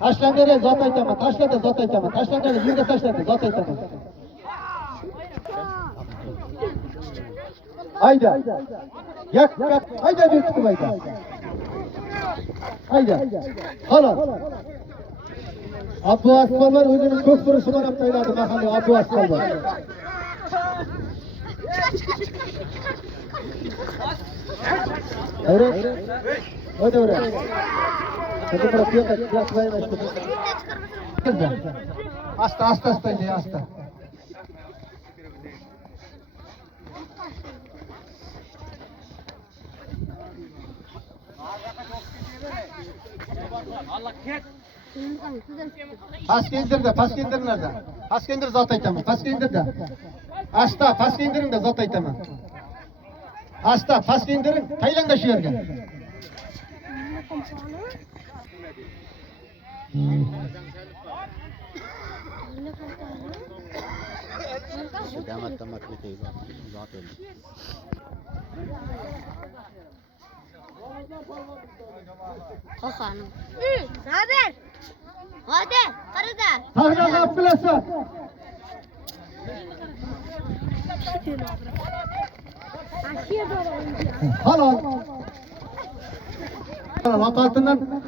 Taşlanları zat aytama, taşladı zat aytama, taşlanları yerga taşladı zat aytama. Hayda. Yak, hayda bir tutum hayda. Hayda. Halal. Abdu Aslan var, özünün çok vurusu var aptayladı mahalle Abdu Aslan var. Evet. Hadi oraya. Hadi bırakıyor da yaklayın işte. Hasta indi hasta. Allah ket. Pas indir nerede? Pas indir zat aytamam. Pas indir de. Hasta pas indirin de zat aytamam. Hasta pas indirin. Taylan da şu yerge. Damat bir zat öldü. Hanım. Naber? Hadi, arada. Tahran Abdülasa. Halal. Halal altından.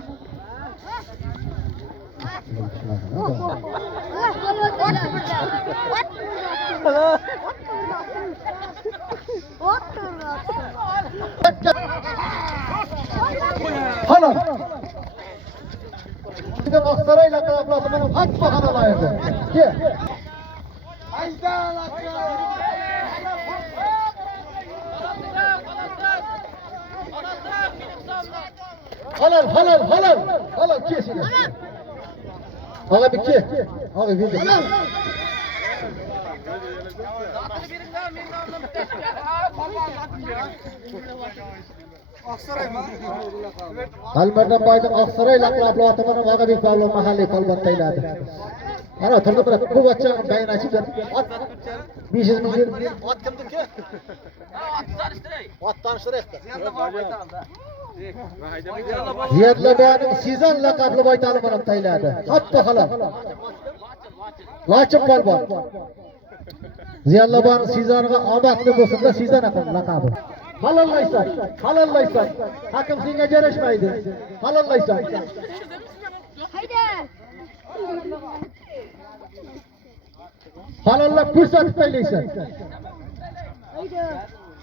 Halal. Bir de Aksaray'la kıyaflatı benim hakkı halal ayırdı. Gel. Hayda halal kesin. Ağa bir ki. Ağa bir ki. Aksaray mı? Almerdan baydım Aksaray lakablı atımının ağa bir pavlon mahalli kalbattayladı. Ana turda bırak bu bacağın kayın açıp at 500 milyon At kimdir ki? At tanıştırayım. Ziyadla benim sizan lakablı baytalımının tayladı. Hatta halal. Laçın balban. Ziyadla benim sizanıga amatlı bolsun da sizan akın lakabı. Halallaysan. Hakim singe jarashmaydi. Halallaysan. Haydi. Halallab ko'rsatib taylaysan.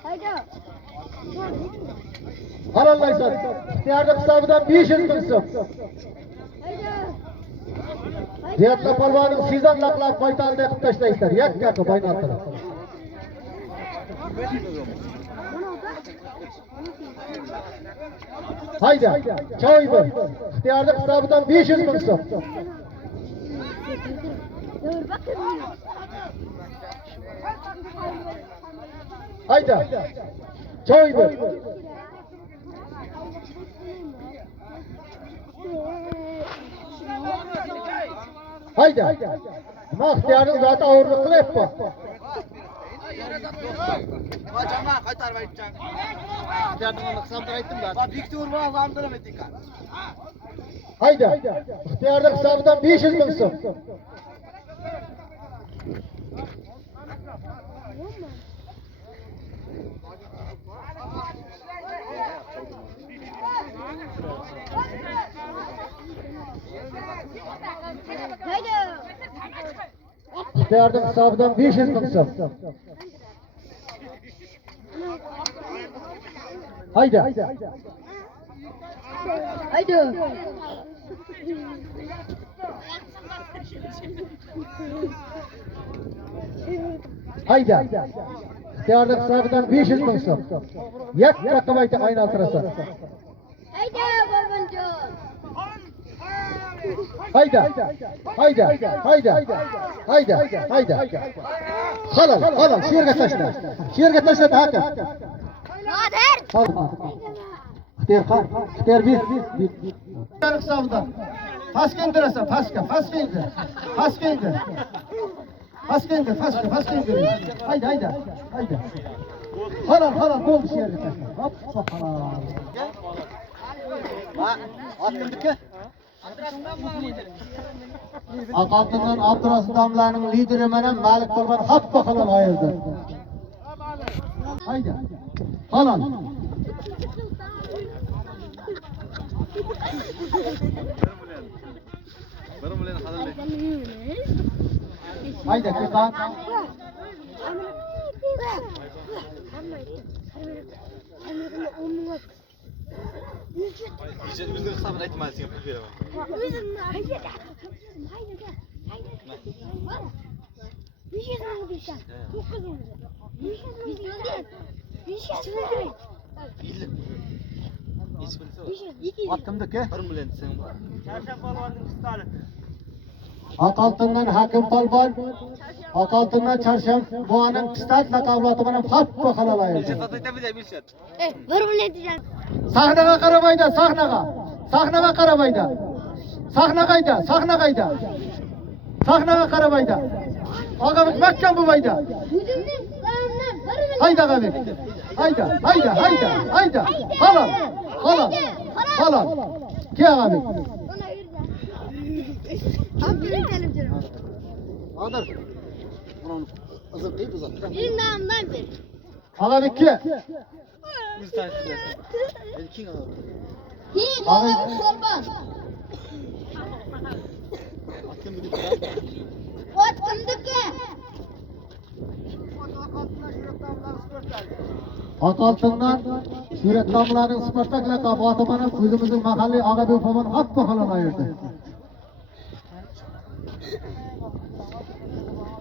Haydi. Halallaysan. İhtiyarlık hisobidan 500 ming so'm. Ziyadla polvonning sizon laqlab baytalida qilib tashlaysan. Yakka baynatira. Hayda. Choy bir. İhtiyarlık hisobidan 500 ming so'm. Hayda. Choy bir. Hayda. Nima ixtiyorning zoti og'irlik qilyapti. Qachonlar qaytarib aytchan. Ixtiyorni hisobdan aytdim da. Viktor bilan zamdiram ekan. Hayda. İhtiyarlık hisobidan 500 ming so'm. İhtiyarlık hisobidan 500 ming so'm. Hayda. Haydi. Hayda. İhtiyarlık hisobidan 500 ming so'm. Yak rakam ayta aylantirasa. Haydi Bobonjon. Hayda. Halal. Şu yerga tashla. Hakan. Naber? Halal. İhtiyar bir. İhtiyarlık hisobidan. Paska indirasa, paska indir. Paska indir. Hayda. Halal, bo'ldi şu yerga tashla. Hoppa halal. Ot kimniki? Aqaltindan Abdurasul domlaning lideri bilan Malik Polvon hoppa qilib ayirdi. Hayda. Halol. Bir million halollik. Hayda Kepan. Bizning hisobini aytmaysiz, pul beraman. Ot kimniki? 1 million desang. Aqaltindan Hakim Polvon, Aqaltindan Charsham buaning pistat laqablati bilan hoppa qilib ayirdi. Shat aytamiz, Milshat. Bir milyon diyeceğim. Sahnaga qaramaydi, sahnaga. Sahnaga qaramaydi. Sahna qayda, sahna qayda. Sahnaga qaramaydi. Og'abek mahkam bo'lmaydi. Yüzümden sağımdan bir milyon. Hayda Og'abek. Hayda, hayda, hayda, hayda. Halol. Halol. Halol. Ke Og'abek. Ona yürüdü. Abi benim televizyonum. Odir. Bunu uzun qilib uzat. Benim namımdan bir. Og'abek ke. Biz tanıştık. Elking ol. Kim? Abi. Sorban. Ot kimniki? Ot kimdiki? Aqaltindan Surat domlaning Spartak laqablati bilan o'zimizning mahalliy Og'abek Polvon hoppa qilib ayirdi.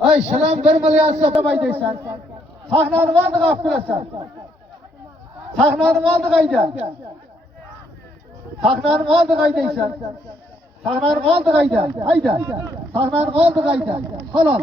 Ay, shilam 1 million so'may deysan. Sahnani oldiga olib kelasan. Sahnani oldiga ayda. Sahnani oldiga aydaysan. Sahnani oldiga ayda. Hayda. Sahnani oldiga ayda. Halol.